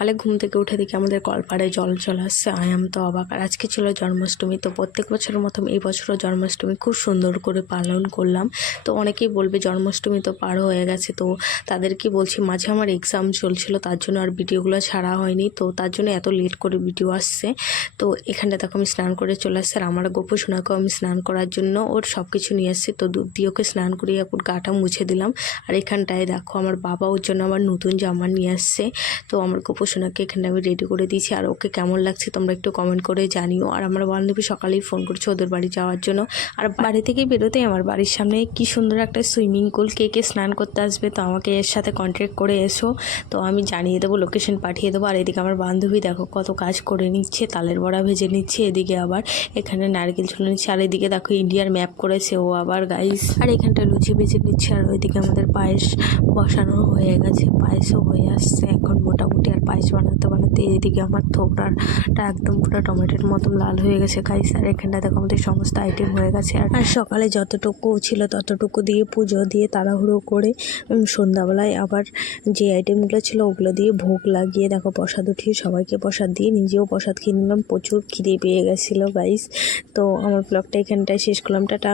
সকালে ঘুম থেকে উঠে দেখি আমাদের কলপাড়ে জল চলে আসছে। আয়াম তো অবাক। আর আজকে ছিল জন্মাষ্টমী, তো প্রত্যেক বছরের মতন এই বছরও জন্মাষ্টমী খুব সুন্দর করে পালন করলাম। তো অনেকেই বলবে জন্মাষ্টমী তো পার হয়ে গেছে, তো তাদেরকে বলছি মাঝে আমার এক্সাম চলছিল, তার জন্য আর ভিডিওগুলো ছাড়া হয়নি, তো তার জন্য এত লেট করে ভিডিও আসছে। তো এখানটা দেখো আমি স্নান করে চলে আসছি, আর আমার গোপু সোনাকেও আমি স্নান করার জন্য ওর সব কিছু নিয়ে এসেছি তো দুধ দিয়ে ওকে স্নান করিয়ে ওর গাটা মুছে দিলাম। আর এখানটায় দেখো আমার বাবা ওর জন্য আমার নতুন জামা নিয়ে আসছে, তো আমার গোপু সোনাকে এখানে আমি রেডি করে দিয়েছি। আর ওকে কেমন লাগছে তোমরা একটু কমেন্ট করে জানিও। আর আমার বান্ধবী সকালেই ফোন করছে ওদের বাড়ি যাওয়ার জন্য। আর বাড়ি থেকে বেরোতেই আমার বাড়ির সামনে কি সুন্দর একটা সুইমিং পুল কে কে স্নান করতে আসবে তো আমাকে এর সাথে কন্ট্যাক্ট করে এসো। তো আমি জানিয়ে দেবো লোকেশন পাঠিয়ে দেবো। আর এদিকে আমার বান্ধবী দেখো কত কাজ করে নিচ্ছে, তালের বড়া ভেজে নিচ্ছে, এদিকে আবার এখানে নারকেল ছুলে নিচ্ছে। আর এদিকে দেখো ইন্ডিয়ার ম্যাপ করেছে ও আবার গাইস আর এখানটা লুচি ভেজে নিচ্ছে। আর ওইদিকে আমাদের পায়েস বসানো হয়ে গেছে, পায়েসও হয়ে আসছে এখন মোটামুটি। আর পায়েস বানাতে বানাতে এদিকে আমার থোবড়াটা একদম পুরো টমেটোর মতন লাল হয়ে গেছে। গাইস, আর এখানটা দেখো আমাদের সমস্ত আইটেম হয়ে গেছে। আর সকালে যতটুকু ছিল ততটুকু দিয়ে পুজো দিয়ে তাড়াহুড়ো করে সন্ধ্যাবেলায় আবার যে আইটেমগুলো ছিল ওগুলো দিয়ে ভোগ লাগিয়ে দেখো প্রসাদ উঠিয়ে সবাইকে প্রসাদ দিয়ে নিজেও প্রসাদ খেয়ে নিলাম। প্রচুর খিদে পেয়ে গেছিল, গাইস। তো আমার ব্লগটা এখানটায় শেষ করলাম। টাটা।